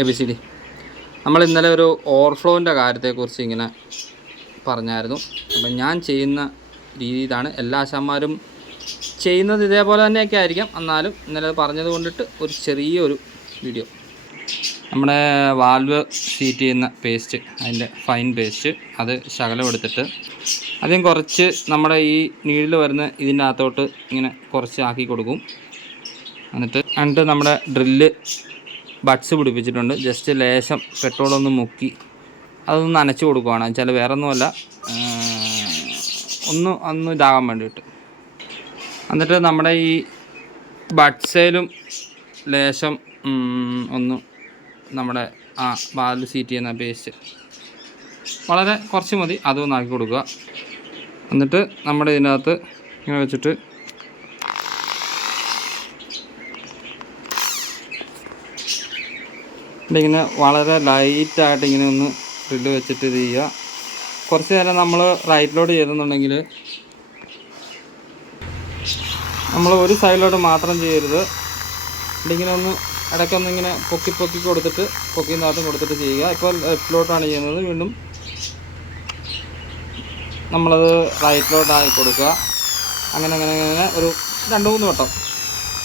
ABCD. നമ്മൾ ഇന്നലെ ഒരു ഓവർഫ്ലോവിൻ്റെ കാര്യത്തെക്കുറിച്ച് ഇങ്ങനെ പറഞ്ഞായിരുന്നു. അപ്പം ഞാൻ ചെയ്യുന്ന രീതി ഇതാണ്. എല്ലാ ആശാന്മാരും ചെയ്യുന്നത് ഇതേപോലെ തന്നെയൊക്കെ ആയിരിക്കാം. എന്നാലും ഇന്നലെ പറഞ്ഞത് കൊണ്ടിട്ട് ഒരു ചെറിയൊരു വീഡിയോ. നമ്മുടെ വാൽവ് സീറ്റ് ചെയ്യുന്ന പേസ്റ്റ്, അതിൻ്റെ ഫൈൻ പേസ്റ്റ്, അത് ശകലം എടുത്തിട്ട് ആദ്യം കുറച്ച് നമ്മുടെ ഈ നീഡിൽ വരുന്ന ഇതിൻ്റെ അകത്തോട്ട് ഇങ്ങനെ കുറച്ച് ആക്കി കൊടുക്കും. എന്നിട്ട് നമ്മുടെ ഡ്രില്ല് ബഡ്സ് പിടിപ്പിച്ചിട്ടുണ്ട്. ജസ്റ്റ് ലേശം പെട്രോളൊന്ന് മുക്കി അതൊന്ന് നനച്ച് കൊടുക്കുകയാണ്. വെച്ചാൽ വേറെ ഒന്നുമല്ല, ഒന്ന് ഇതാകാൻ വേണ്ടിയിട്ട്. എന്നിട്ട് നമ്മുടെ ഈ ബഡ്സേലും ലേശം ഒന്ന് നമ്മുടെ വാൽവ് സീറ്റ് ചെയ്യുന്ന പേസ്റ്റ് വളരെ കുറച്ച് മതി, അതൊന്ന് ആക്കി കൊടുക്കുക. എന്നിട്ട് നമ്മുടെ ഇതിനകത്ത് ഇങ്ങനെ വെച്ചിട്ട് ഇങ്ങനെ വളരെ ലൈറ്റായിട്ട് ഇങ്ങനെ ഒന്ന് ഡ്രില്ല് വെച്ചിട്ട് ഇത് ചെയ്യുക. കുറച്ച് നേരം നമ്മൾ റൈറ്റിലോട്ട് ചെയ്തെന്നുണ്ടെങ്കിൽ നമ്മൾ ഒരു സൈഡിലോട്ട് മാത്രം ചെയ്യരുത്. ഇങ്ങനെ ഒന്ന് ഇടയ്ക്കൊന്ന് ഇങ്ങനെ പൊക്കി കൊടുത്തിട്ട് പൊക്കിനകത്തും കൊടുത്തിട്ട് ചെയ്യുക. ഇപ്പോൾ ലെഫ്റ്റിലോട്ടാണ് ചെയ്യുന്നത്, വീണ്ടും നമ്മളത് റൈറ്റിലോട്ടായി കൊടുക്കുക. അങ്ങനെ ഒരു 2-3 വട്ടം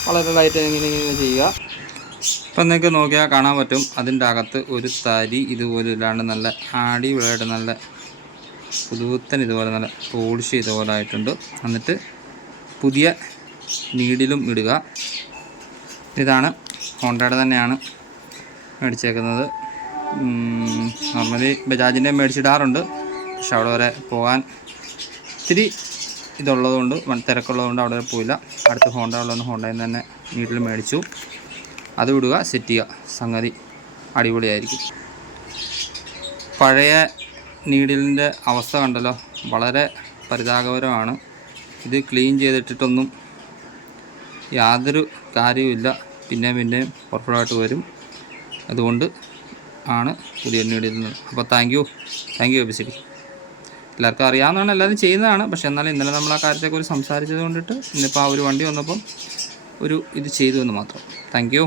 വളരെ ലൈറ്റ് ഇങ്ങനെ ചെയ്യുക. ഇപ്പം നിങ്ങൾക്ക് നോക്കിയാൽ കാണാൻ പറ്റും, അതിൻ്റെ അകത്ത് ഒരു തരി ഇതുപോലെ ഇല്ലാണ്ട് നല്ല അടിപൊളിയായിട്ട് നല്ല പുതുത്തൻ ഇതുപോലെ നല്ല പോളിഷ് ഇതുപോലെ ആയിട്ടുണ്ട്. എന്നിട്ട് പുതിയ നീഡിലും ഇടുക. ഇതാണ് ഹോണ്ടയുടെ തന്നെയാണ് മേടിച്ചേക്കുന്നത്. നോർമലി ബജാജിൻ്റെ മേടിച്ചിടാറുണ്ട്, പക്ഷെ അവിടെ വരെ പോകാൻ ഇത്തിരി ഇതുള്ളതുകൊണ്ട്, തിരക്കുള്ളതുകൊണ്ട് അവിടെ വരെ പോയില്ല. അടുത്ത് ഹോണ്ട ഉള്ളതുകൊണ്ട് ഹോണ്ടയിൽ നിന്ന് തന്നെ നീഡിൽ മേടിച്ചു. അത് വിടുക, സെറ്റ് ചെയ്യുക, സംഗതി അടിപൊളിയായിരിക്കും. പഴയ നീഡിലിൻ്റെ അവസ്ഥ കണ്ടല്ലോ, വളരെ പരിതാപകരമാണ്. ഇത് ക്ലീൻ ചെയ്തിട്ടൊന്നും യാതൊരു കാര്യവുമില്ല, പിന്നെയും പുറപ്പെടായിട്ട് വരും. അതുകൊണ്ട് ആണ് പുതിയ നീഡിൽ. അപ്പോൾ താങ്ക് യു ABCD. എല്ലാവർക്കും അറിയാവുന്നതാണ്, എല്ലാവരും ചെയ്യുന്നതാണ്. പക്ഷേ എന്നാലും ഇന്നലെ നമ്മൾ ആ കാര്യത്തെക്കുറിച്ച് സംസാരിച്ചത് കൊണ്ടിട്ട് ഇന്നിപ്പോൾ ആ ഒരു വണ്ടി വന്നപ്പം ഇത് ചെയ്തു എന്ന് മാത്രം. Thank you.